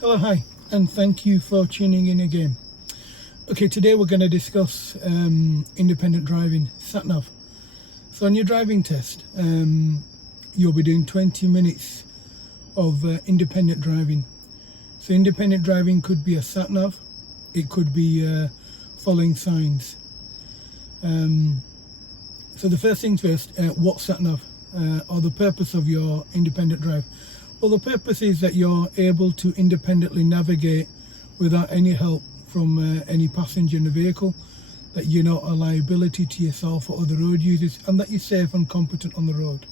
Hello, hi, and thank you for tuning in again. Okay, today we're going to discuss independent driving, sat-nav. So on your driving test, you'll be doing 20 minutes of independent driving. So independent driving could be a sat-nav, it could be following signs. So the first things first, what sat-nav or the purpose of your independent drive? Well, the purpose is that you're able to independently navigate without any help from any passenger in the vehicle, that you're not a liability to yourself or other road users, and that you're safe and competent on the road.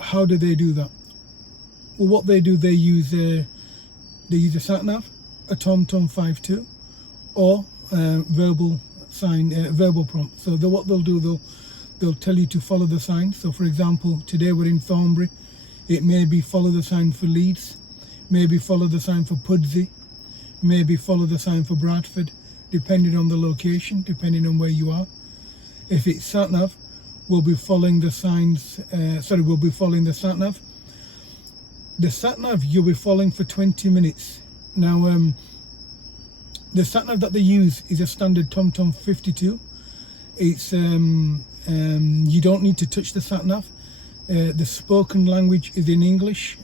How do they do that? Well, what they do, they use a sat-nav, a TomTom 5.2, or verbal prompt. So what they'll do, they'll tell you to follow the sign. So for example, today we're in Thornbury. It may be follow the sign for Leeds, maybe follow the sign for Pudsey, maybe follow the sign for Bradford, depending on the location, depending on where you are. If it's sat-nav, we'll be following the signs, we'll be following the sat-nav. The sat-nav you'll be following for 20 minutes. Now, the sat-nav that they use is a standard TomTom 52. It's you don't need to touch the sat-nav. The spoken language is in English.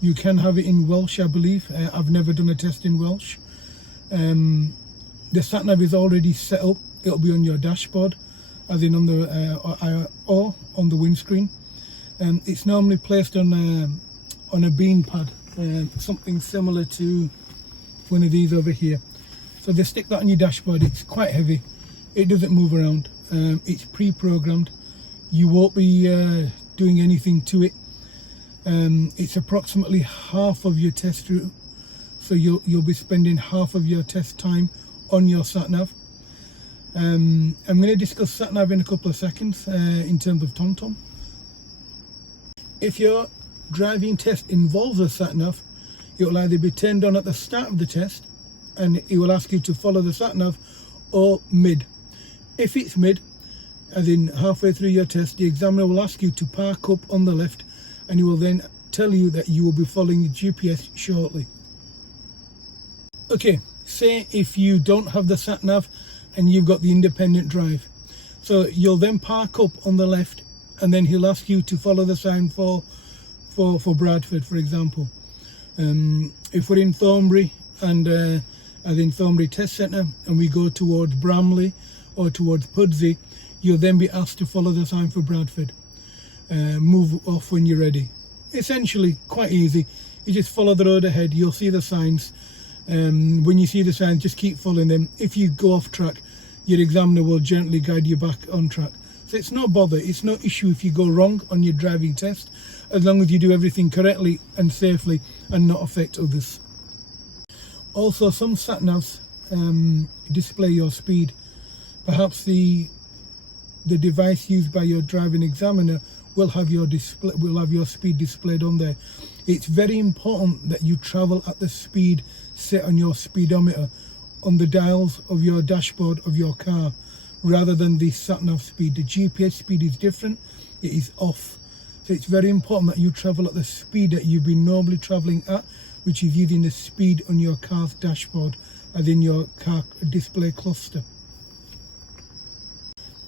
You can have it in Welsh, I believe. I've never done a test in Welsh. The sat-nav is already set up. It'll be on your dashboard, as in on the or on the windscreen. It's normally placed on a bean pad, something similar to one of these over here. So they stick that on your dashboard. It's quite heavy. It doesn't move around. It's pre-programmed. You won't be doing anything to it. It's approximately half of your test route, so you'll be spending half of your test time on your sat-nav. I'm going to discuss sat-nav in a couple of seconds in terms of TomTom. If your driving test involves a sat-nav, it will either be turned on at the start of the test, and it will ask you to follow the sat-nav, or mid. If it's mid, as in halfway through your test, the examiner will ask you to park up on the left, and he will then tell you that you will be following the GPS shortly. Okay, say if you don't have the sat-nav and you've got the independent drive. So you'll then park up on the left, and then he'll ask you to follow the sign for Bradford, for example. If we're in Thornbury, and as in Thornbury Test Centre, and we go towards Bramley or towards Pudsey, you'll then be asked to follow the sign for Bradford. Move off when you're ready. Essentially quite easy. You just follow the road ahead, you'll see the signs. When you see the signs, just keep following them. If you go off track, your examiner will gently guide you back on track. So it's no bother, it's no issue if you go wrong on your driving test, as long as you do everything correctly and safely and not affect others. Also, some sat-navs display your speed. Perhaps the device used by your driving examiner will have your speed displayed on there. It's very important that you travel at the speed set on your speedometer on the dials of your dashboard of your car, rather than the sat-nav speed. The GPS speed is different, it is off. So it's very important that you travel at the speed that you've been normally traveling at, which is using the speed on your car's dashboard, as in your car display cluster.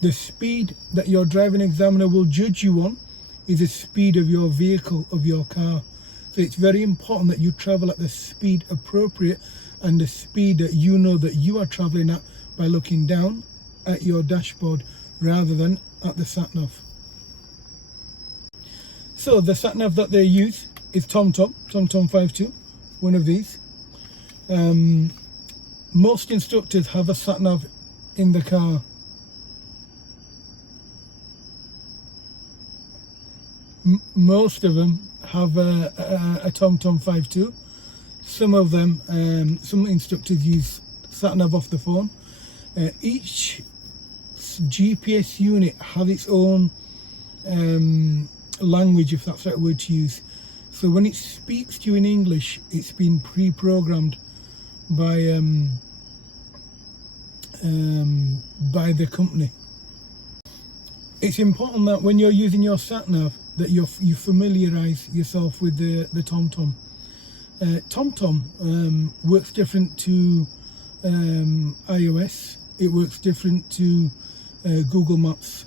The speed that your driving examiner will judge you on is the speed of your vehicle, of your car. So it's very important that you travel at the speed appropriate, and the speed that you know that you are traveling at by looking down at your dashboard rather than at the sat-nav. So the sat-nav that they use is TomTom 5.2, one of these. Most instructors have a sat-nav in the car. Most of them have a TomTom 5.2. Some of them, some instructors use sat-nav off the phone. Each GPS unit has its own language, if that's the right word to use. So when it speaks to you in English, it's been pre-programmed by the company. It's important that when you're using your sat-nav, that you familiarize yourself with the TomTom. TomTom works different to iOS. It works different to Google Maps.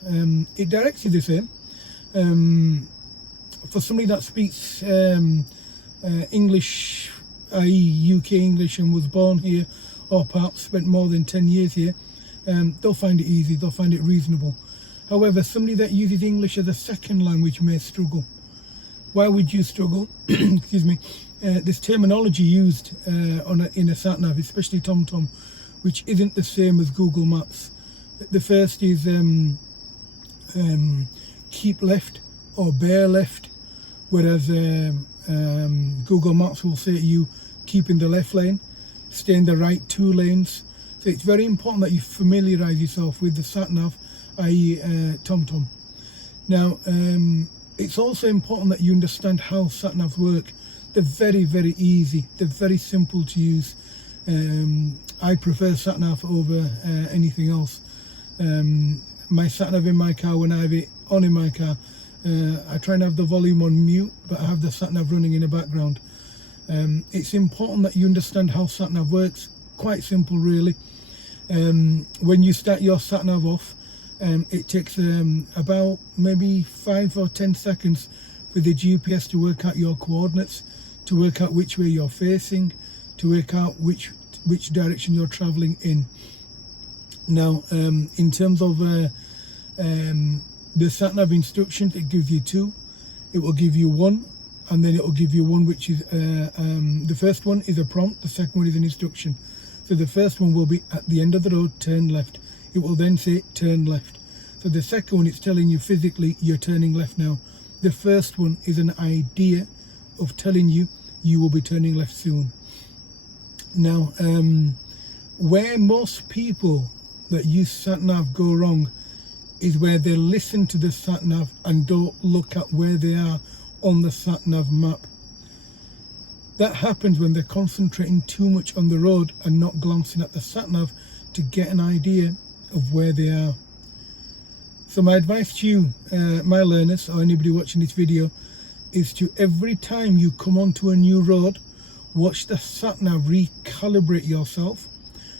It directs you the same. For somebody that speaks English, i.e. UK English, and was born here, or perhaps spent more than 10 years here, they'll find it easy, they'll find it reasonable. However, somebody that uses English as a second language may struggle. Why would you struggle? Excuse me. There's terminology used in a sat-nav, especially TomTom, which isn't the same as Google Maps. The first is keep left or bear left, whereas Google Maps will say to you, keep in the left lane, stay in the right 2 lanes. So it's very important that you familiarize yourself with the sat-nav, i.e. TomTom. Now, it's also important that you understand how sat-navs work. They're very, very easy. They're very simple to use. I prefer sat-nav over anything else. My sat-nav in my car, when I have it on in my car, I try and have the volume on mute, but I have the sat-nav running in the background. It's important that you understand how sat-nav works. Quite simple, really. When you start your sat-nav off, it takes about maybe 5 or 10 seconds for the GPS to work out your coordinates, to work out which way you're facing, to work out which direction you're traveling in. Now, in terms of the sat-nav instructions, it gives you 2. It will give you 1, and then it will give you 1 which is the first one is a prompt, the second one is an instruction. So the first one will be at the end of the road, turn left. It will then say turn left. So the second one, it's telling you physically you're turning left now. The first one is an idea of telling you you will be turning left soon. Now, where most people that use sat-nav go wrong is where they listen to the sat-nav and don't look at where they are on the sat-nav map. That happens when they're concentrating too much on the road and not glancing at the sat-nav to get an idea of where they are. So my advice to you, my learners, or anybody watching this video, is to every time you come onto a new road, watch the sat-nav recalibrate yourself.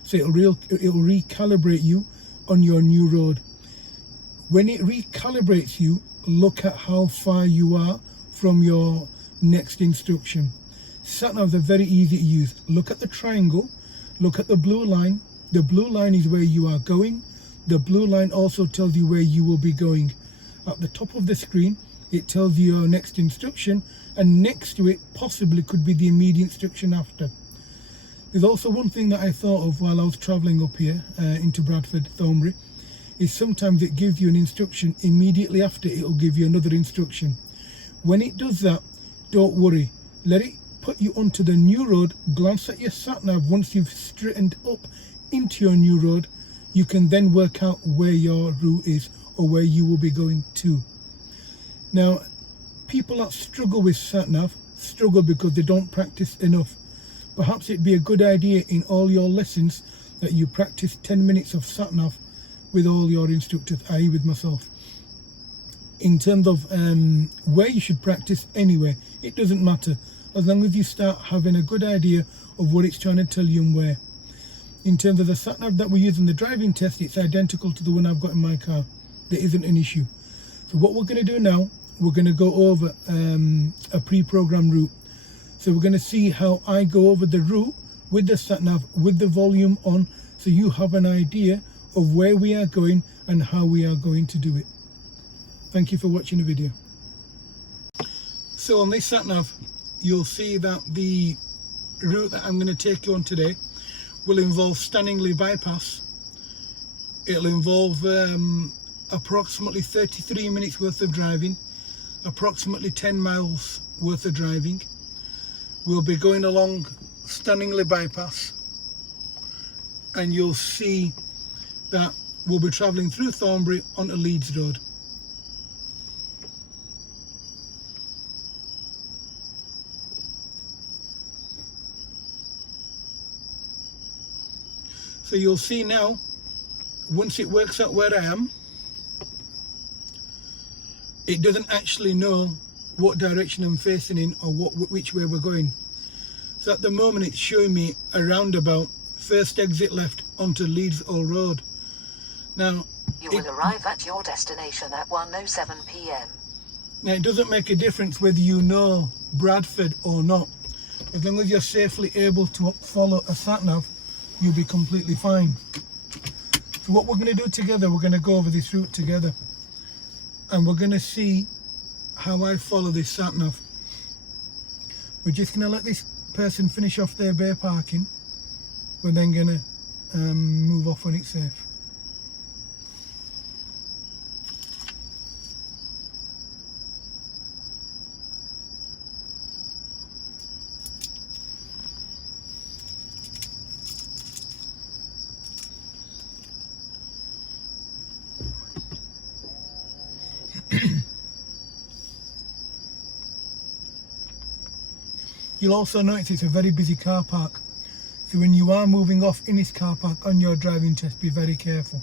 So it'll recalibrate you on your new road. When it recalibrates you, look at how far you are from your next instruction. Sat-navs are very easy to use. Look at the triangle, look at the blue line. The blue line is where you are going. The blue line also tells you where you will be going. At the top of the screen, it tells you your next instruction, and next to it possibly could be the immediate instruction after. There's also one thing that I thought of while I was travelling up here into Bradford, Thornbury, is sometimes it gives you an instruction, immediately after it will give you another instruction. When it does that, don't worry. Let it put you onto the new road, glance at your sat-nav. Once you've straightened up into your new road, you can then work out where your route is or where you will be going to. Now, people that struggle with sat-nav struggle because they don't practice enough. Perhaps it'd be a good idea in all your lessons that you practice 10 minutes of sat-nav with all your instructors, i.e. with myself. In terms of where you should practice, anywhere, it doesn't matter, as long as you start having a good idea of what it's trying to tell you and where. In terms of the sat-nav that we use in the driving test, it's identical to the one I've got in my car. There isn't an issue. So what we're going to do now, we're going to go over a pre-programmed route. So we're going to see how I go over the route with the sat-nav, with the volume on, so you have an idea of where we are going and how we are going to do it. Thank you for watching the video. So on this sat-nav, you'll see that the route that I'm going to take you on today will involve Stanningley bypass. It'll involve approximately 33 minutes worth of driving, approximately 10 miles worth of driving. We'll be going along Stanningley bypass, and you'll see that we'll be travelling through Thornbury onto Leeds Road. So you'll see now, once it works out where I am, it doesn't actually know what direction I'm facing in or which way we're going. So at the moment it's showing me a roundabout, first exit left onto Leeds Old Road. Now you will arrive at your destination at 1:07 p.m. Now it doesn't make a difference whether you know Bradford or not. As long as you're safely able to follow a sat-nav, you'll be completely fine. So what we're going to do together, we're going to go over this route together. And we're going to see how I follow this sat-nav. We're just going to let this person finish off their bay parking. We're then going to move off when it's safe. You'll also notice it's a very busy car park. So when you are moving off in this car park on your driving test, be very careful.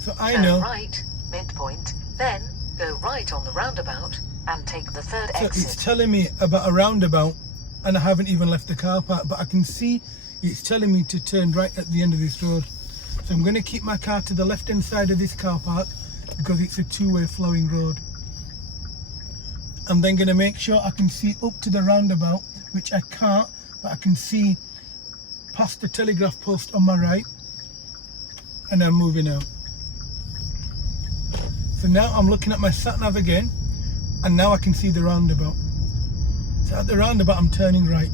So I know. Turn right, midpoint, then go right on the roundabout and take the third exit. So it's telling me about a roundabout and I haven't even left the car park, but I can see it's telling me to turn right at the end of this road. So I'm going to keep my car to the left hand side of this car park because it's a two-way flowing road. I'm then going to make sure I can see up to the roundabout, which I can't, but I can see past the telegraph post on my right, and I'm moving out. So now I'm looking at my sat-nav again, and now I can see the roundabout. So at the roundabout, I'm turning right.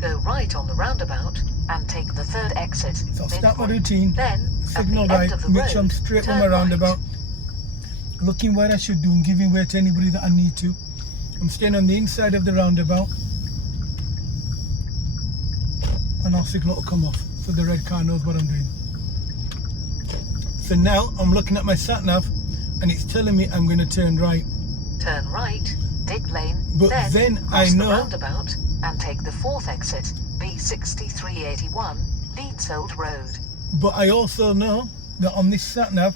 Go right on the roundabout and take the third exit. So I'll start my routine, then signal right, make sure I'm straight on my roundabout, looking where I should do and giving way to anybody that I need to. I'm staying on the inside of the roundabout, and our signal will come off so the red car knows what I'm doing. So now I'm looking at my sat-nav and it's telling me I'm going to turn right. Turn right, dig lane, but then I know the roundabout and take the fourth exit, B6381, Leeds Old Road. But I also know that on this sat-nav,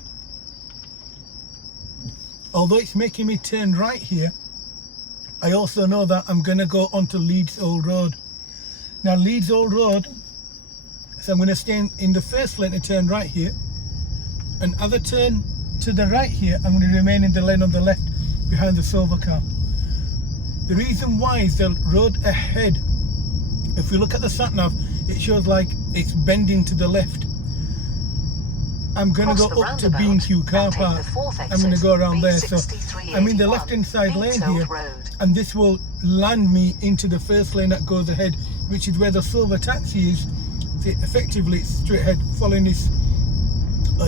although it's making me turn right here, I also know that I'm going to go onto Leeds Old Road. Now Leeds Old Road, so I'm going to stay in the first lane to turn right here, and as I turn to the right here, I'm going to remain in the lane on the left behind the silver car. The reason why is the road ahead, if we look at the sat-nav, it shows like it's bending to the left. I'm going to go up to B&Q car park. I'm going to go around there. So I'm in the left hand side lane here, and this will land me into the first lane that goes ahead, which is where the silver taxi is. So effectively it's straight ahead, following this,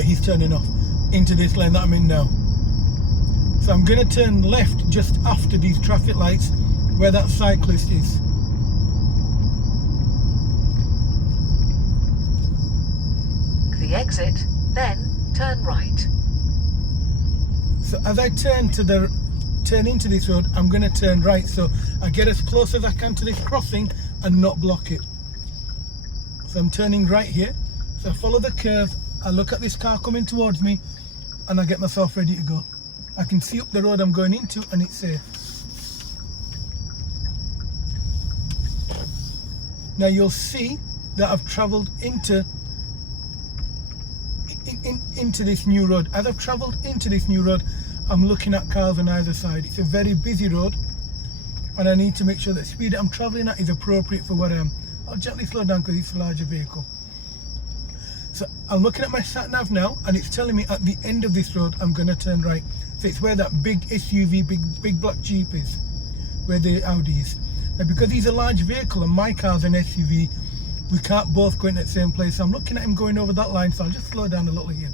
he's turning off, into this lane that I'm in now. So I'm going to turn left just after these traffic lights where that cyclist is. The exit, then turn right. So as I turn into this road, I'm going to turn right, so I get as close as I can to this crossing and not block it. So I'm turning right here, so I follow the curve, I look at this car coming towards me, and I get myself ready to go. I can see up the road I'm going into and it's safe. Now you'll see that I've travelled into this new road. As I've travelled into this new road, I'm looking at cars on either side. It's a very busy road, and I need to make sure that the speed I'm travelling at is appropriate for where I am. I'll gently slow down because it's a larger vehicle. So I'm looking at my sat-nav now, and it's telling me at the end of this road I'm going to turn right. So it's where that big SUV, big black Jeep is, where the Audi is. Now because he's a large vehicle and my car's an SUV, we can't both go in at the same place. So I'm looking at him going over that line, so I'll just slow down a little here.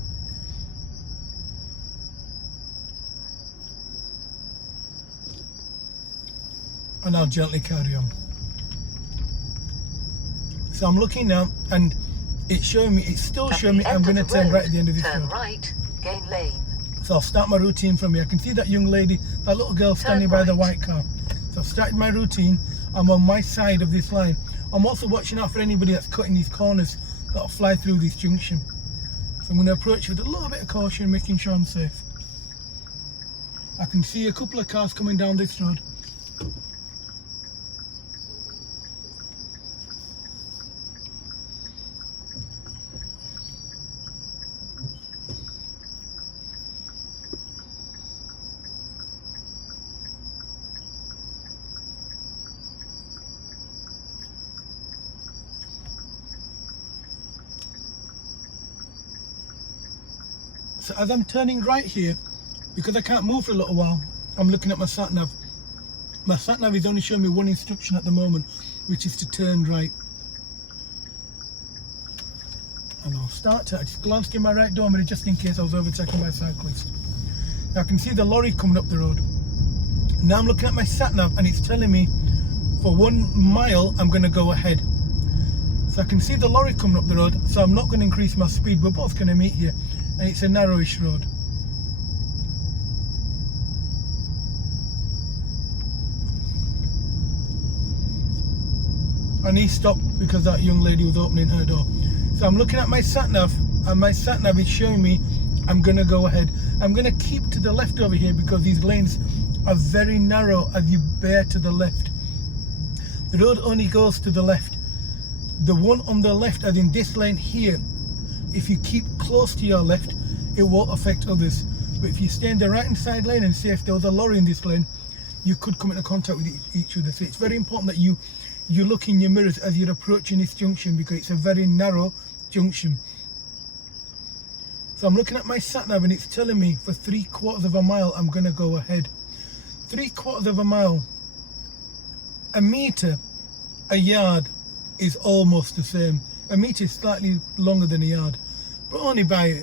And I'll gently carry on. So I'm looking now, and it's showing me, it's still showing me I'm going to turn right at the end of this road. Turn right, gain lane. So I'll start my routine from here. I can see that young lady, that little girl standing by the white car. So I've started my routine. I'm on my side of this line. I'm also watching out for anybody that's cutting these corners that'll fly through this junction. So I'm going to approach with a little bit of caution, making sure I'm safe. I can see a couple of cars coming down this road. So as I'm turning right here, because I can't move for a little while, I'm looking at my sat nav. My sat nav is only showing me one instruction at the moment, which is to turn right. And I'll start I just glanced in my right door mirror just in case I was overtaken by a cyclist. Now I can see the lorry coming up the road. Now I'm looking at my sat nav and it's telling me for 1 mile I'm going to go ahead. So I can see the lorry coming up the road, so I'm not going to increase my speed. We're both going to meet here, and it's a narrowish road. And he stopped because that young lady was opening her door. So I'm looking at my sat nav, and my sat nav is showing me I'm going to go ahead. I'm going to keep to the left over here because these lanes are very narrow as you bear to the left. The road only goes to the left. The one on the left, as in this lane here, if you keep close to your left, it won't affect others. But if you stay in the right hand side lane and say if there was a lorry in this lane, you could come into contact with each other. So it's very important that you look in your mirrors as you're approaching this junction because it's a very narrow junction. So I'm looking at my sat nav and it's telling me for 3/4 of a mile I'm going to go ahead. 3/4 of a mile. A meter, a yard is almost the same. A meter is slightly longer than a yard, but only by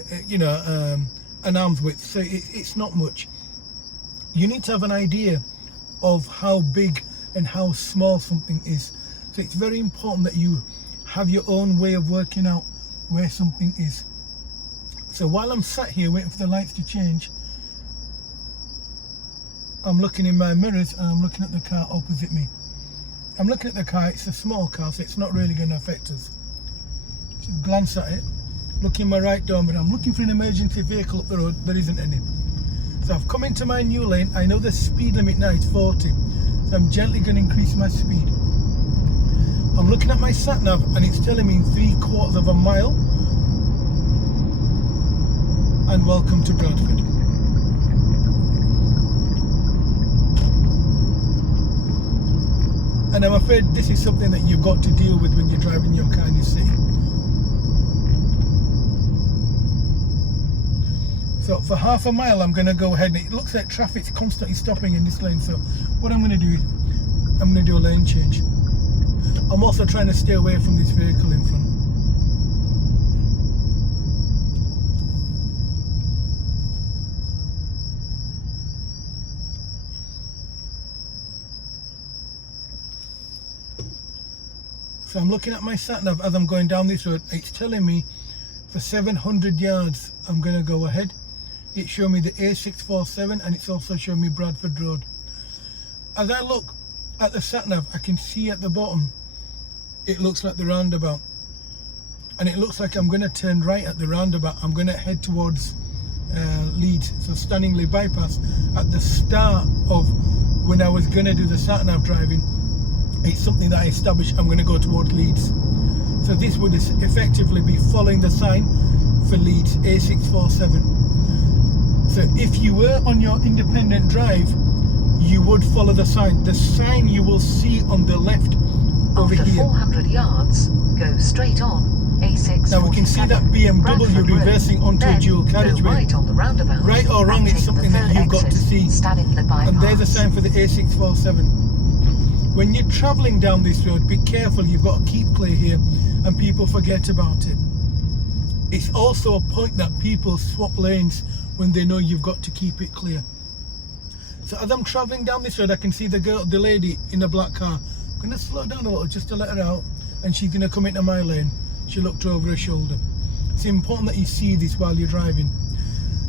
an arm's width, so it's not much. You need to have an idea of how big and how small something is. So it's very important that you have your own way of working out where something is. So while I'm sat here waiting for the lights to change, I'm looking in my mirrors and I'm looking at the car opposite me. I'm looking at the car, it's a small car, so it's not really going to affect us. Just glance at it, look in my right door mirror. I'm looking for an emergency vehicle up the road, there isn't any. So I've come into my new lane, I know the speed limit now is 40, so I'm gently going to increase my speed. I'm looking at my sat nav and it's telling me 3/4 of a mile, and welcome to Bradford. And I'm afraid this is something that you've got to deal with when you're driving your car in this city. So for 1/2 mile I'm going to go ahead, and it looks like traffic's constantly stopping in this lane. So what I'm going to do is I'm going to do a lane change. I'm also trying to stay away from this vehicle in front. So I'm looking at my sat nav as I'm going down this road. It's telling me for 700 yards I'm going to go ahead. It's showing me the A647 and it's also showing me Bradford Road. As I look at the sat nav, I can see at the bottom it looks like the roundabout, and it looks like I'm going to turn right at the roundabout. I'm going to head towards Leeds, so Stanningley bypass. At the start of when I was going to do the sat nav driving, it's something that I established. I'm going to go towards Leeds, so this would effectively be following the sign for Leeds, A647. So if you were on your independent drive, you would follow the sign. The sign you will see on the left over After here. 400 yards, go straight on A6. Now we can see that BMW reversing onto a dual carriageway. Right on the roundabout. Right or wrong, it's something that you've got to see. And there's a sign for the A647. When you're travelling down this road, be careful. You've got to keep clear here, and people forget about it. It's also a point that people swap lanes when they know you've got to keep it clear. So as I'm travelling down this road, I can see the lady in the black car. I'm going to slow down a little just to let her out, and she's going to come into my lane. She looked over her shoulder. It's important that you see this while you're driving.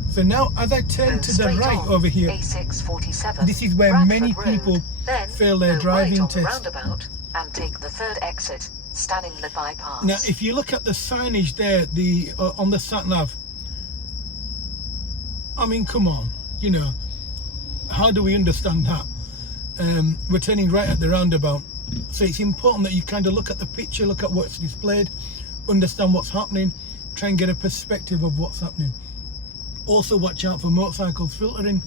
So now as I turn Go to the straight right on over here, A647. this is where Bradford many Road. people Then fail their go driving right on the test. roundabout and take the third exit, Stanningley bypass. Now, if you look at the signage there, the on the sat nav, I mean, come on, you know, how do we understand that? We're turning right at the roundabout, so it's important that you kind of look at the picture, look at what's displayed, understand what's happening, try and get a perspective of what's happening. Also, watch out for motorcycles filtering.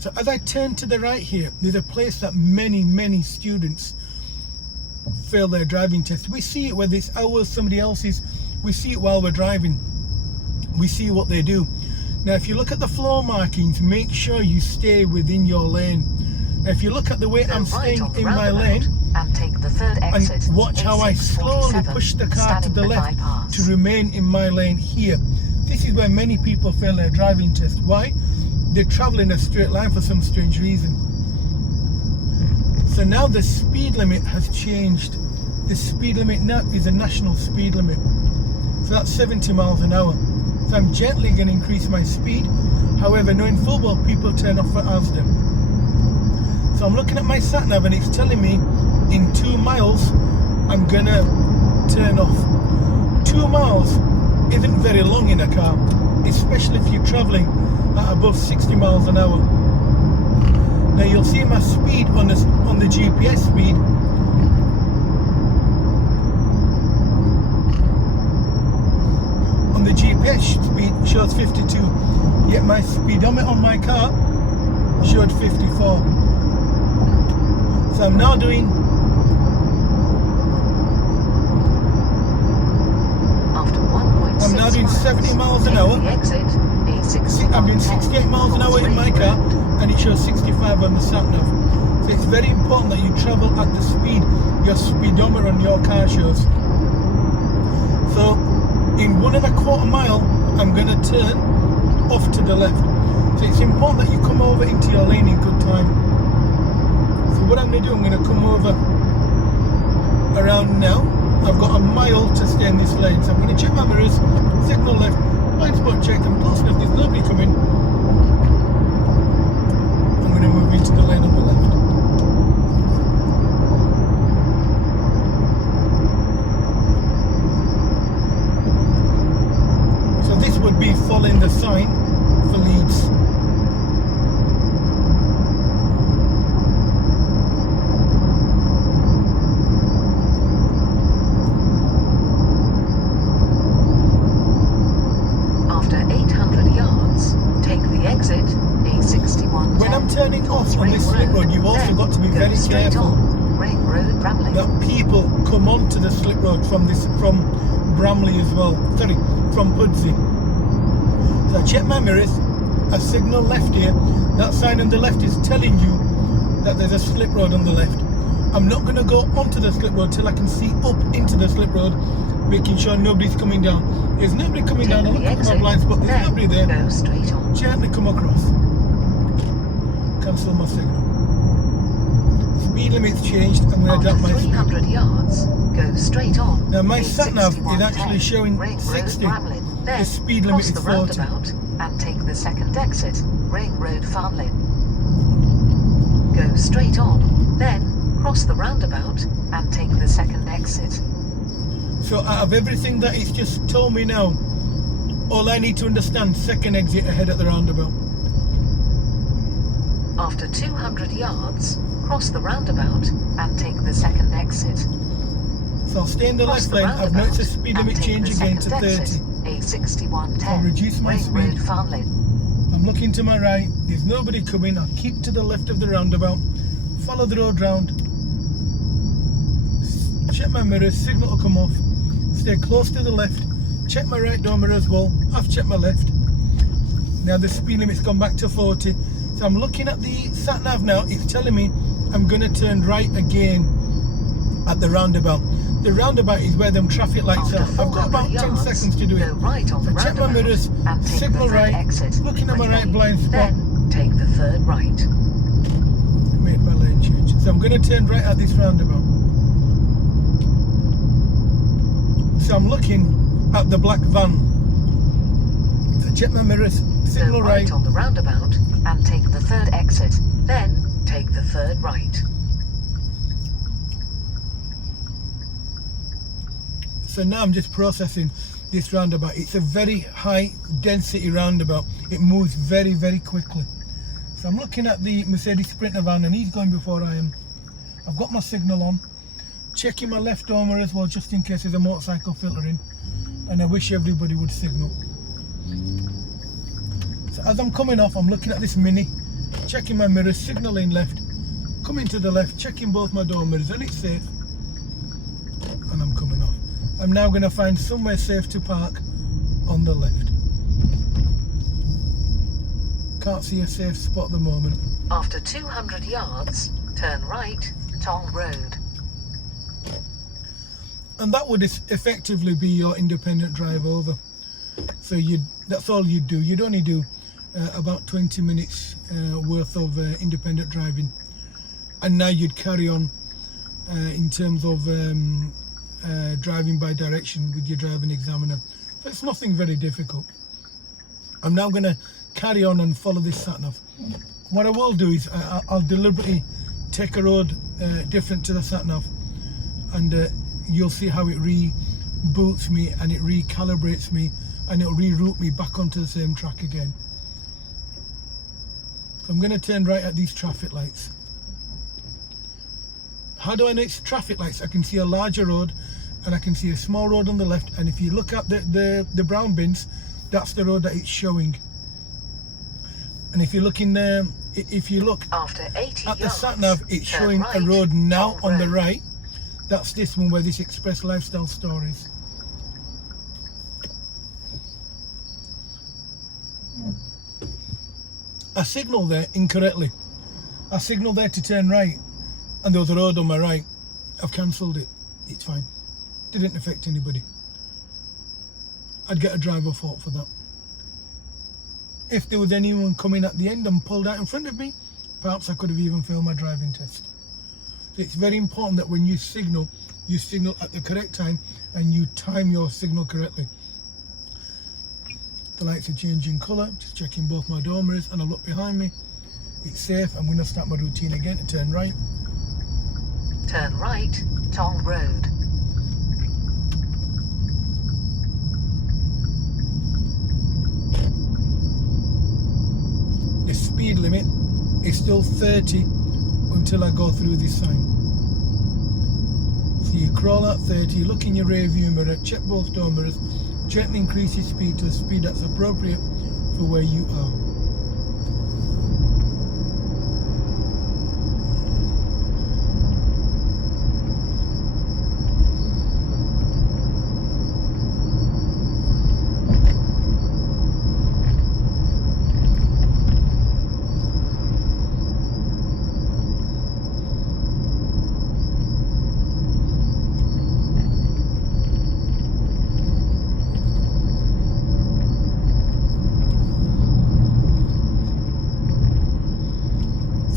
So as I turn to the right here, there's a place that many students fail their driving test. We see it whether it's ours, somebody else's. We see it while we're driving. We see what they do. Now, if you look at the floor markings, make sure you stay within your lane. Now, if you look at the way I'm staying in my lane, and take the third exit, and watch how I slowly push the car to the left to remain in my lane here. This is where many people fail their driving test. Why? They travel in a straight line for some strange reason. So now the speed limit has changed. The speed limit now is a national speed limit. So that's 70 miles an hour. So I'm gently going to increase my speed. However, knowing full well people turn off for Asda. So I'm looking at my sat nav and it's telling me in 2 miles I'm going to turn off. 2 miles isn't very long in a car, especially if you're traveling at above 60 miles an hour. Now you'll see my speed on the GPS speed. On the GPS speed shows 52, yet my speedometer on my car showed 54. So I'm now doing after 1.6 I'm now doing 70 miles an hour. I'm doing 68 miles an hour in my car, and it shows 65 on the sat nav. So it's very important that you travel at the speed your speedometer on your car shows. So in 1.25 mile, I'm going to turn off to the left. So it's important that you come over into your lane in good time. So what I'm going to do, I'm going to come over around now. I've got a mile to stay in this lane, so I'm going to check my mirrors, signal left, blind spot check, I'm close enough, there's nobody coming. I'm going to move into the lane on the left. So this would be following the sign for Leeds. When I'm turning off on this slip road, you've also got to be very careful that people come onto the slip road from Bramley as well. Sorry, from Pudsey. So I check my mirrors, I signal left here. That sign on the left is telling you that there's a slip road on the left. I'm not going to go onto the slip road till I can see up into the slip road, making sure nobody's coming down. There's nobody coming down. I look at my blind spot, there's nobody there. Go straight on. Gently come across. Cancel my signal. Speed limit's changed. I'm going to adapt my speed. 300 yards, go straight on. Now my sat nav is actually showing 60. The speed limit is 40. Roundabout and take the second exit, Ring Road, Farnley. Go straight on, then cross the roundabout and take the second exit. So out of everything that it's just told me now, all I need to understand, second exit ahead at the roundabout. After 200 yards, cross the roundabout and take the second exit. So I'll stay in the left lane. I've noticed the speed limit change again to 30. A6110. I'll reduce my speed. Road, Farnley. I'm looking to my right. There's nobody coming. I'll keep to the left of the roundabout. Follow the road round. Check my mirrors. Signal will come off. Stay close to the left. Check my right door mirror as well. I've checked my left. Now the speed limit's gone back to 40. So I'm looking at the sat nav now. It's telling me I'm going to turn right again at the roundabout. The roundabout is where them traffic lights are. I've got about 10 seconds to do it. Right on so check my mirrors, signal right, looking at my right blind spot. Then take the third right. Made my lane change. So I'm going to turn right at this roundabout. So I'm looking at the black van. So check my mirrors, signal Go right right. on the roundabout and take the third exit. Then take the third right. So now I'm just processing this roundabout. It's a very high density roundabout. It moves very, very quickly. So I'm looking at the Mercedes Sprinter van and he's going before I am. I've got my signal on. Checking my left armour as well, just in case there's a motorcycle filtering. And I wish everybody would signal. So as I'm coming off, I'm looking at this Mini, checking my mirrors, signalling left, coming to the left, checking both my door mirrors, and it's safe. And I'm coming off. I'm now going to find somewhere safe to park on the left. Can't see a safe spot at the moment. After 200 yards, turn right, Tong Road. And that would effectively be your independent drive over. So that's all you'd do. You'd only do about 20 minutes worth of independent driving. And now you'd carry on in terms of driving by direction with your driving examiner. So it's nothing very difficult. I'm now going to carry on and follow this sat-nav. What I will do is I'll deliberately take a road different to the sat-nav, and you'll see how it reboots me and it recalibrates me and it'll reroute me back onto the same track again. So I'm going to turn right at these traffic lights. How do I know it's traffic lights? I can see a larger road and I can see a small road on the left, and if you look at the brown bins, that's the road that it's showing. And if you look in there, if you look After 80 at the yards, sat-nav, it's showing right, a road now Tong on the Road. right. That's this one where this Express Lifestyle store is. I signalled there incorrectly. I signalled there to turn right and there was a road on my right. I've cancelled it. It's fine. Didn't affect anybody. I'd get a driver fault for that. If there was anyone coming at the end and pulled out in front of me, perhaps I could have even failed my driving test. So it's very important that when you signal at the correct time and you time your signal correctly. The lights are changing colour, just checking both my door mirrors, and I look behind me. It's safe. I'm going to start my routine again to turn right. Turn right, Tong Road. The speed limit is still 30 until I go through this sign. So you crawl at 30, look in your rear view mirror, check both door mirrors, gently increase your speed to a speed that's appropriate for where you are.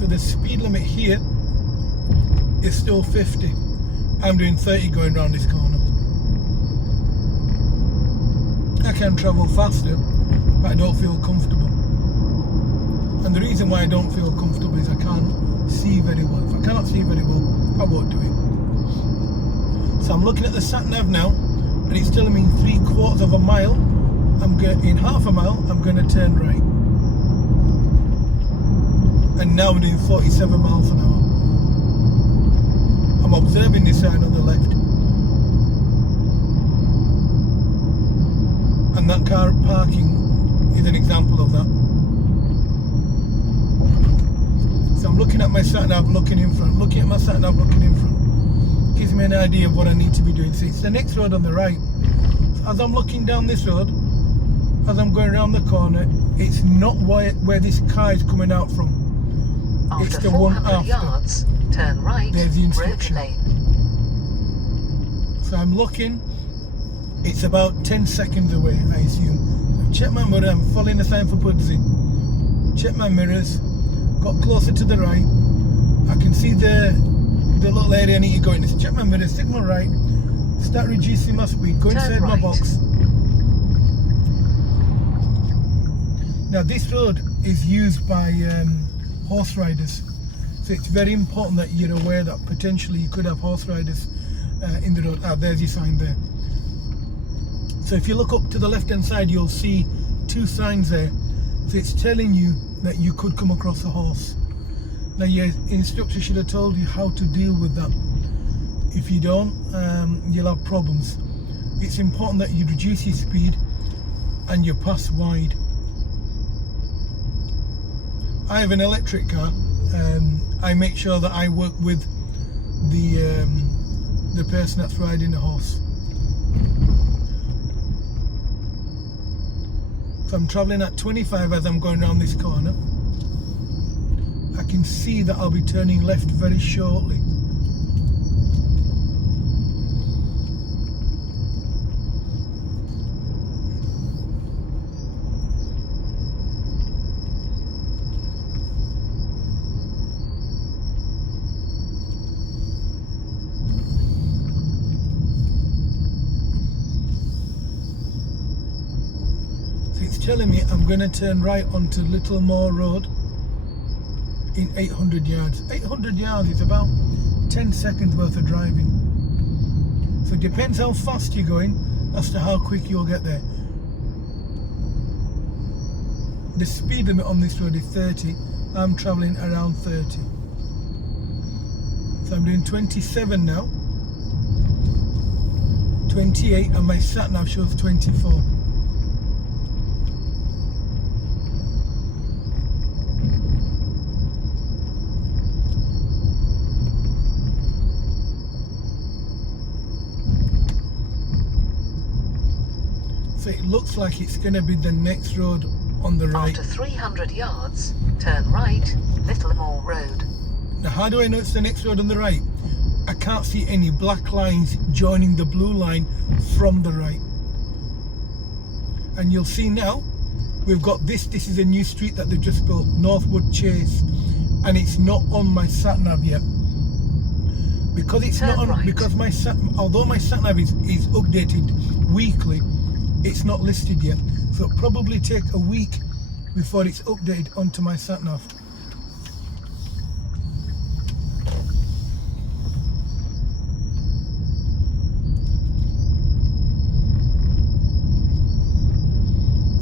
The speed limit here is still 50. I'm doing 30 going around this corner. I can travel faster, but I don't feel comfortable. And the reason why I don't feel comfortable is I can't see very well. If I cannot see very well, I won't do it. So I'm looking at the sat-nav now, and it's telling me in 3/4 of a mile, in half a mile, I'm going to turn right. And now I'm doing 47 miles an hour. I'm observing this sign on the left. And that car parking is an example of that. So I'm looking at my sat-nav, looking in front, looking at my sat-nav, looking in front. Gives me an idea of what I need to be doing. So it's the next road on the right. So as I'm looking down this road, as I'm going around the corner, it's not where this car is coming out from. After It's the one 400 after. yards, turn right, There's the road instruction. lane. So I'm looking, it's about 10 seconds away, I assume. I've checked my mirror, I'm following the sign for Pudsey. Check my mirrors, got closer to the right. I can see the little area I need to go in. So check my mirrors, signal right, start reducing my speed, go Turn inside my right. box. Now this road is used by horse riders, so it's very important that you're aware that potentially you could have horse riders in the road. There's your sign there. So if you look up to the left hand side, you'll see two signs there. So it's telling you that you could come across a horse. Now your instructor should have told you how to deal with that. If you don't, you'll have problems. It's important that you reduce your speed and you pass wide. I have an electric car. I make sure that I work with the person that's riding the horse. So I'm travelling at 25 as I'm going around this corner. I can see that I'll be turning left very shortly. It's telling me I'm going to turn right onto Littlemore Road in 800 yards. 800 yards is about 10 seconds worth of driving. So it depends how fast you're going as to how quick you'll get there. The speed limit on this road is 30. I'm travelling around 30. So I'm doing 27 now. 28 and my sat nav shows 24. So it looks like it's going to be the next road on the right. After 300 yards, turn right, Littlemore Road. Now how do I know it's the next road on the right? I can't see any black lines joining the blue line from the right. And you'll see now, we've got this is a new street that they've just built, Northwood Chase. And it's not on my sat nav yet. Because it's not on, right. Because although my sat nav is updated weekly, it's not listed yet, so it'll probably take a week before it's updated onto my sat nav.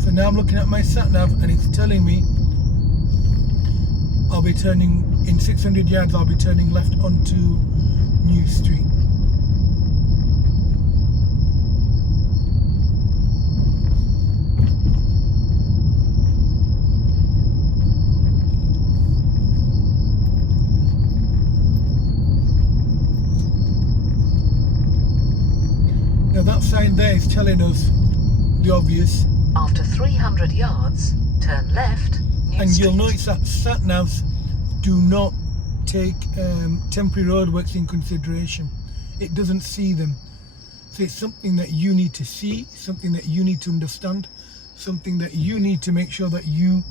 So now I'm looking at my sat nav and it's telling me I'll be turning in 600 yards. I'll be turning left onto New Street. Now that sign there is telling us the obvious. After 300 yards, turn left, New And Street. you'll notice that sat navs do not take temporary roadworks in consideration. It doesn't see them. So it's something that you need to see, something that you need to understand, something that you need to make sure that you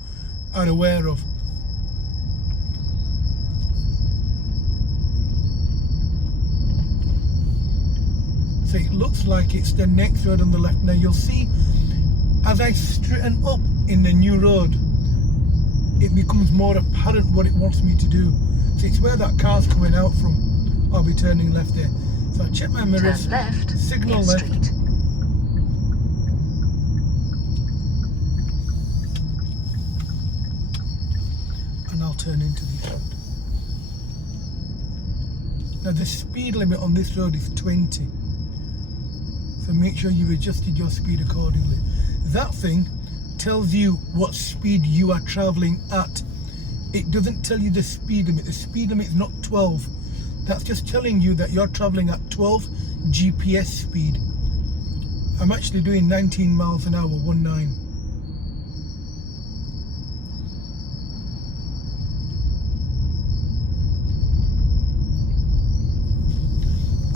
are aware of. So it looks like it's the next road on the left. Now you'll see as I straighten up in the new road, it becomes more apparent what it wants me to do. So it's where that car's coming out from. I'll be turning left there. So I check my mirrors, Turn left, signal New left, Street. and I'll turn into this road. Now the speed limit on this road is 20. So make sure you've adjusted your speed accordingly. That thing tells you what speed you are traveling at. It doesn't tell you the speed limit. The speed limit is not 12. That's just telling you that you're traveling at 12 GPS speed. I'm actually doing 19 miles an hour, 19.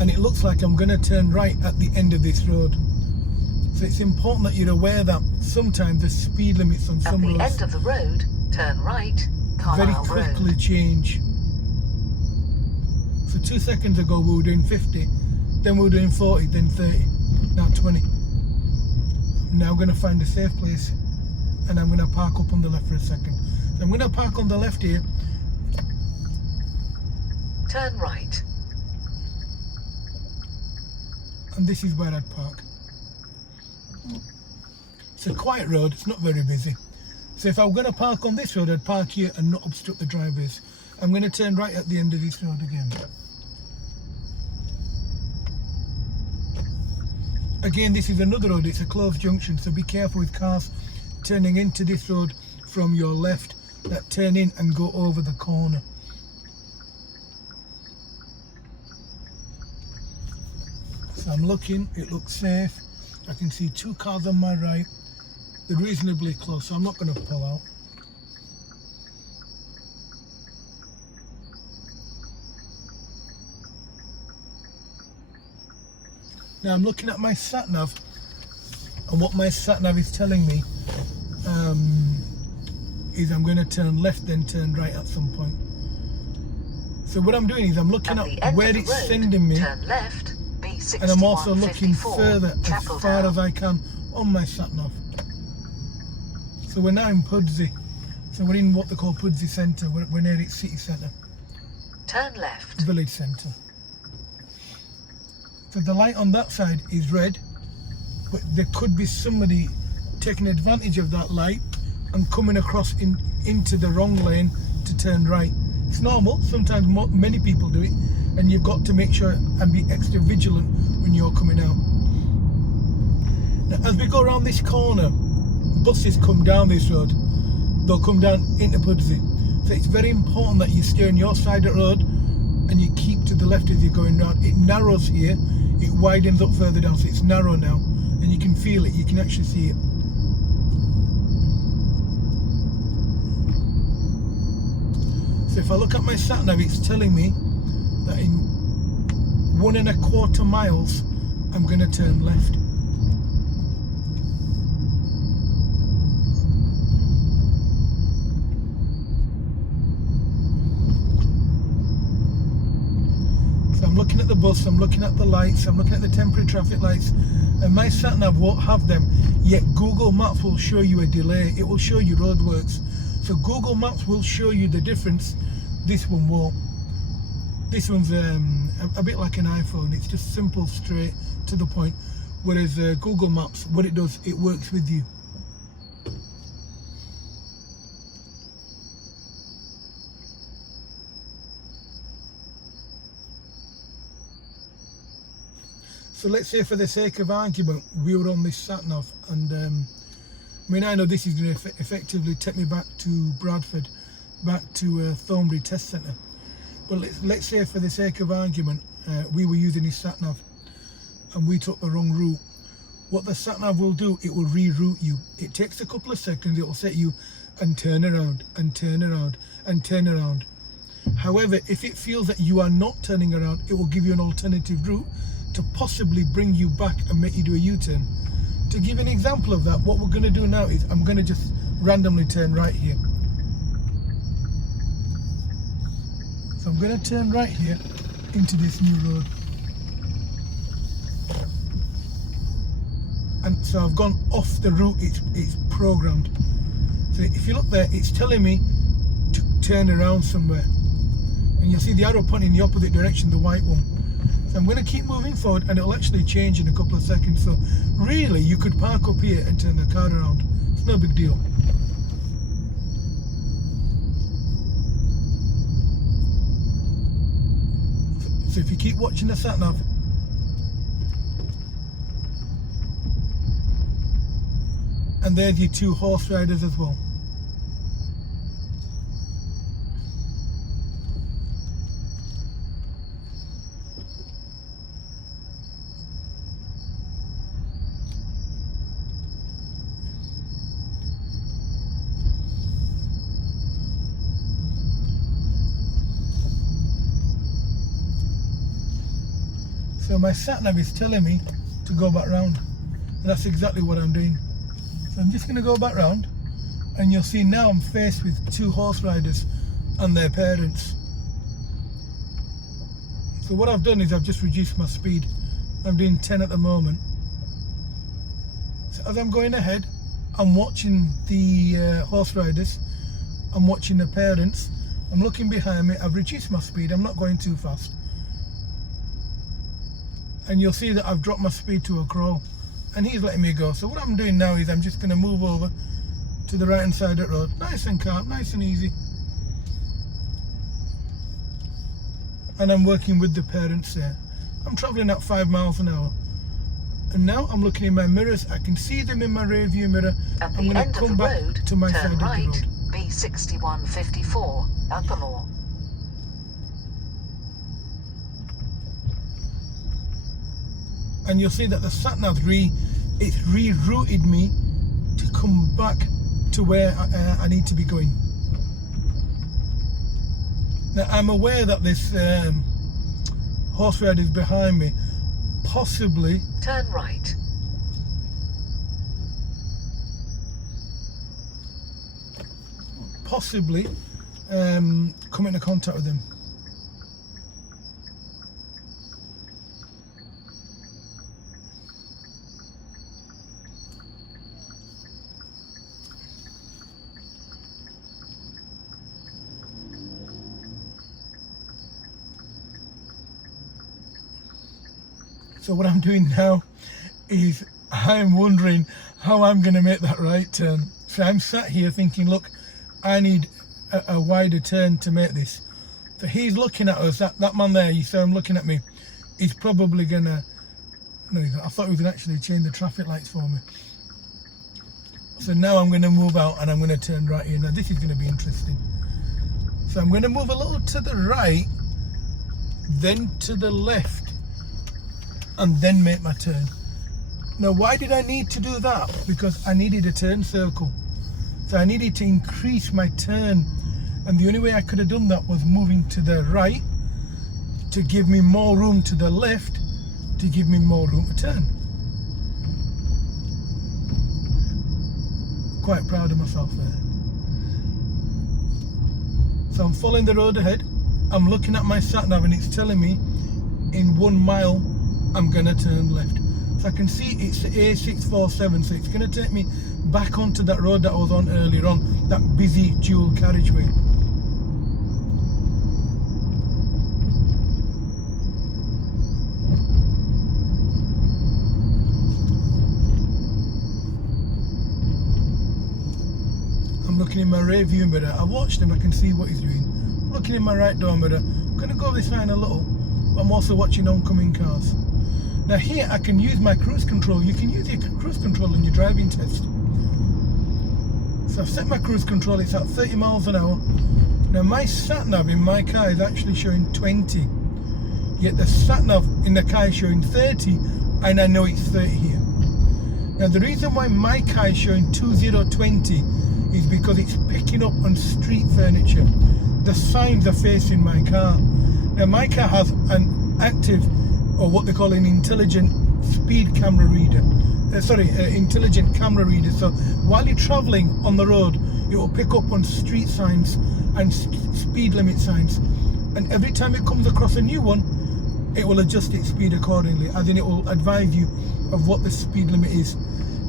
And it looks like I'm going to turn right at the end of this road. So it's important that you're aware that sometimes the speed limits on At some the roads end of the road, turn right, very Carlisle quickly Road. change. So 2 seconds ago we were doing 50, then we were doing 40, then 30, now 20. I'm now going to find a safe place and I'm going to park up on the left for a second. So I'm going to park on the left here. Turn right. And this is where I'd park. It's a quiet road, it's not very busy. So if I'm going to park on this road, I'd park here and not obstruct the driveways. I'm going to turn right at the end of this road again. Again, this is another road, it's a closed junction, so be careful with cars turning into this road from your left that turn in and go over the corner. So I'm looking, it looks safe. I can see 2 cars on my right. They're reasonably close, so I'm not going to pull out. Now I'm looking at my sat-nav, and what my sat-nav is telling me is I'm going to turn left then turn right at some point. So what I'm doing is I'm looking at where it's sending me, turn left, B61, and I'm also looking 54, further as Chapel far Town. as I can on my sat-nav. So we're now in Pudsey. So we're in what they call Pudsey Centre. We're near its city centre. Turn left. Village centre. So the light on that side is red, but there could be somebody taking advantage of that light and coming across into the wrong lane to turn right. It's normal, sometimes many people do it, and you've got to make sure and be extra vigilant when you're coming out. Now, as we go around this corner, buses come down this road. They'll come down into Pudsey. So it's very important that you stay on your side of the road and you keep to the left as you're going round. It narrows here, it widens up further down, so it's narrow now, and you can feel it, you can actually see it. So if I look at my sat nav, it's telling me that in 1.25 miles I'm going to turn left. So I'm looking at the bus, I'm looking at the lights, I'm looking at the temporary traffic lights, and my sat nav won't have them, yet Google Maps will show you a delay. It will show you roadworks. So Google Maps will show you the difference. This one won't. This one's a bit like an iPhone. It's just simple, straight to the point. Whereas Google Maps, what it does, it works with you. So let's say, for the sake of argument, we were on this sat nav, and I mean, I know this is going to effectively take me back to Bradford, back to Thornbury Test Centre. But let's say, for the sake of argument, we were using this sat nav and we took the wrong route. What the sat nav will do, it will reroute you. It takes a couple of seconds, it will set you and turn around and turn around and turn around. However, if it feels that you are not turning around, it will give you an alternative route to possibly bring you back and make you do a U-turn. To give an example of that, what we're going to do now is I'm going to just randomly turn right here. So I'm going to turn right here into this new road. And so I've gone off the route it's programmed. So if you look there, it's telling me to turn around somewhere. And you'll see the arrow pointing in the opposite direction, the white one. So I'm going to keep moving forward, and it'll actually change in a couple of seconds. So really, you could park up here and turn the car around. It's no big deal. So if you keep watching the sat nav, and there's your 2 horse riders as well. So my sat nav is telling me to go back round, and that's exactly what I'm doing. So I'm just going to go back round, and you'll see now I'm faced with 2 horse riders and their parents. So what I've done is I've just reduced my speed. I'm doing 10 at the moment. So as I'm going ahead, I'm watching the horse riders, I'm watching the parents, I'm looking behind me, I've reduced my speed, I'm not going too fast. And you'll see that I've dropped my speed to a crawl, and he's letting me go. So what I'm doing now is I'm just going to move over to the right hand side of the road, nice and calm, nice and easy. And I'm working with the parents there. I'm travelling at 5 miles an hour. And now I'm looking in my mirrors, I can see them in my rear view mirror. At I'm the going end to of come the back road, to my side turn of the right, road. B6154, Uppermore. And you'll see that the sat-nav it's rerouted me to come back to where I need to be going. Now I'm aware that this horse rider is behind me, possibly Turn right. come into contact with him. So what I'm doing now is I'm wondering how I'm going to make that right turn. So I'm sat here thinking, look, I need a wider turn to make this. So he's looking at us, that man there, you saw him looking at me, he's probably going to, no, I thought he was going to actually change the traffic lights for me. So now I'm going to move out and I'm going to turn right here. Now this is going to be interesting. So I'm going to move a little to the right, then to the left, and then make my turn. Now why did I need to do that? Because I needed a turn circle. So I needed to increase my turn, and the only way I could have done that was moving to the right to give me more room to the left to give me more room to turn. Quite proud of myself there. So I'm following the road ahead, I'm looking at my sat nav and it's telling me in 1 mile I'm gonna turn left. So I can see it's A647, so it's gonna take me back onto that road that I was on earlier on, that busy dual carriageway. I'm looking in my rear view mirror, I've watched him, I can see what he's doing. I'm looking in my right door mirror, I'm gonna go this line a little, but I'm also watching oncoming cars. Now here I can use my cruise control. You can use your cruise control in your driving test. So I've set my cruise control, it's at 30 miles an hour. Now my sat nav in my car is actually showing 20. Yet the sat nav in the car is showing 30, and I know it's 30 here. Now the reason why my car is showing 2020 is because it's picking up on street furniture. The signs are facing my car. Now my car has an active, or what they call an intelligent speed camera reader. Intelligent camera reader. So while you're traveling on the road, it will pick up on street signs and speed limit signs. And every time it comes across a new one, it will adjust its speed accordingly, as in it will advise you of what the speed limit is.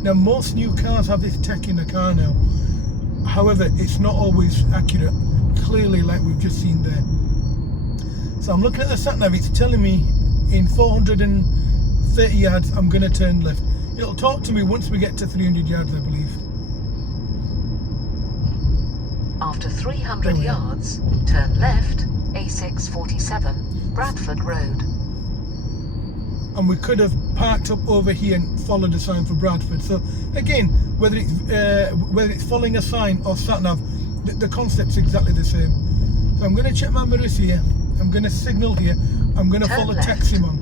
Now most new cars have this tech in the car now. However, it's not always accurate, clearly, like we've just seen there. So I'm looking at the sat nav, it's telling me in 430 yards I'm going to turn left. It'll talk to me once we get to 300 yards, I believe. After 300 yards, turn left, A647, Bradford Road. And we could have parked up over here and followed the sign for Bradford. So again, whether it's following a sign or sat nav, the concept's exactly the same. So I'm going to check my mirrors here, I'm going to signal here, I'm going to follow Taximon.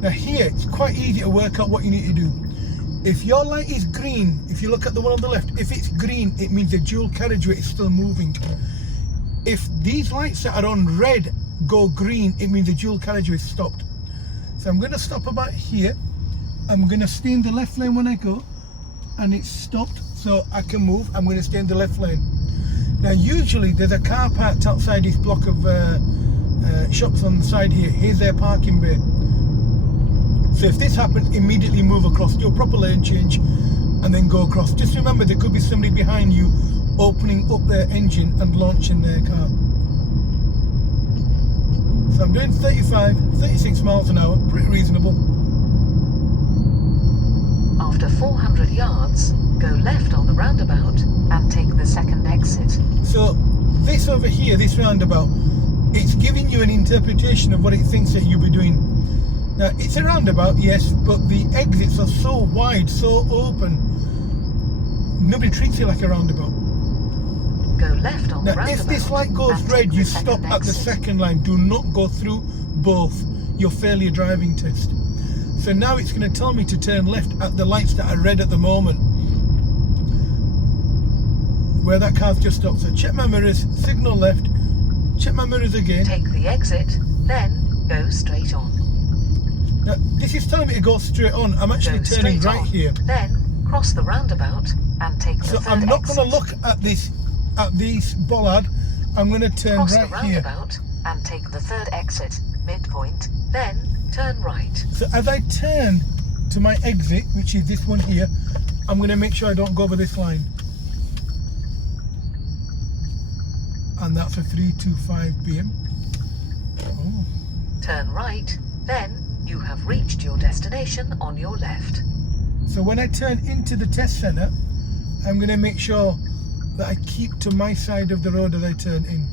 Now here, it's quite easy to work out what you need to do. If your light is green, if you look at the one on the left, if it's green, it means the dual carriageway is still moving. If these lights that are on red go green, it means the dual carriageway is stopped. So I'm going to stop about here. I'm going to stay in the left lane when I go, and it's stopped, so I can move. I'm going to stay in the left lane. Now usually there's a car parked outside this block of shops on the side here. Here's their parking bay. So if this happens, immediately move across, do a proper lane change, and then go across. Just remember, there could be somebody behind you opening up their engine and launching their car. So I'm doing 36 miles an hour, pretty reasonable. After 400 yards, go left on the roundabout and take the second exit. So this over here, this roundabout, it's giving you an interpretation of what it thinks that you'll be doing. Now, it's a roundabout, yes, but the exits are so wide, so open, nobody treats it like a roundabout. Go left on the Now, roundabout. if this light goes and red, take you the stop second at the exit. second line. Do not go through both. You'll fail your driving test. So now it's going to tell me to turn left at the lights that are red at the moment, where that car's just stopped. So check my mirrors, signal left, check my mirrors again. Take the exit, then go straight on. Now, this is telling me to go straight on. I'm actually Go turning straight right on, here. Then cross the roundabout and take the So third I'm not exit. going to look at this bollard. I'm going to turn Cross the right here. roundabout and take the third exit, midpoint, then turn right. So as I turn to my exit, which is this one here, I'm going to make sure I don't go over this line. And that's a 325 BM. Oh. Turn right, then you have reached your destination on your left. So when I turn into the test centre, I'm going to make sure that I keep to my side of the road as I turn in.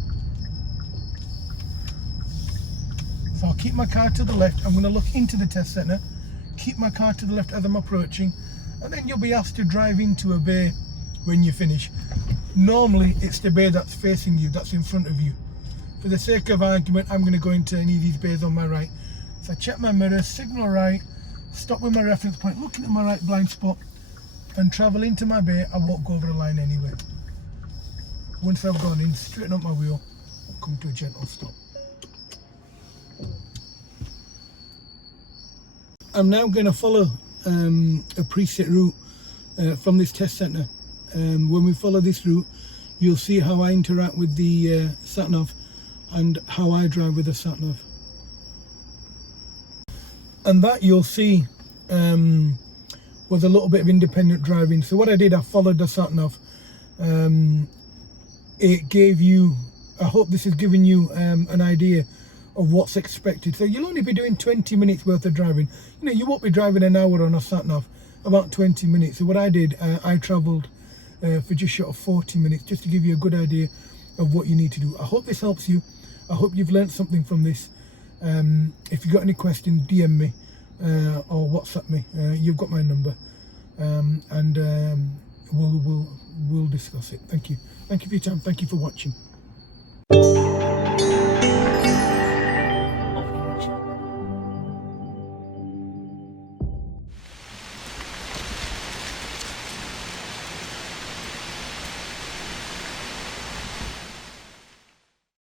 So I'll keep my car to the left. I'm going to look into the test centre, keep my car to the left as I'm approaching, and then you'll be asked to drive into a bay when you finish. Normally it's the bay that's facing you, that's in front of you. For the sake of argument, I'm going to go into any of these bays on my right. So I check my mirrors, signal right, stop with my reference point, looking at my right blind spot, and travel into my bay. I won't go over the line anyway. Once I've gone in, straighten up my wheel, I'll come to a gentle stop. I'm now going to follow a preset route from this test centre. When we follow this route, you'll see how I interact with the sat-nav and how I drive with the sat-nav. And that you'll see was a little bit of independent driving. So what I did, I followed the sat-nav. It gave you, I hope this has given you an idea of what's expected. So you'll only be doing 20 minutes worth of driving. You know, you won't be driving an hour on a sat-nav, about 20 minutes. So what I did, I travelled for just short of 40 minutes, just to give you a good idea of what you need to do. I hope this helps you. I hope you've learned something from this. If you've got any questions, DM me or WhatsApp me. You've got my number, and we'll discuss it. Thank you for your time. Thank you for watching.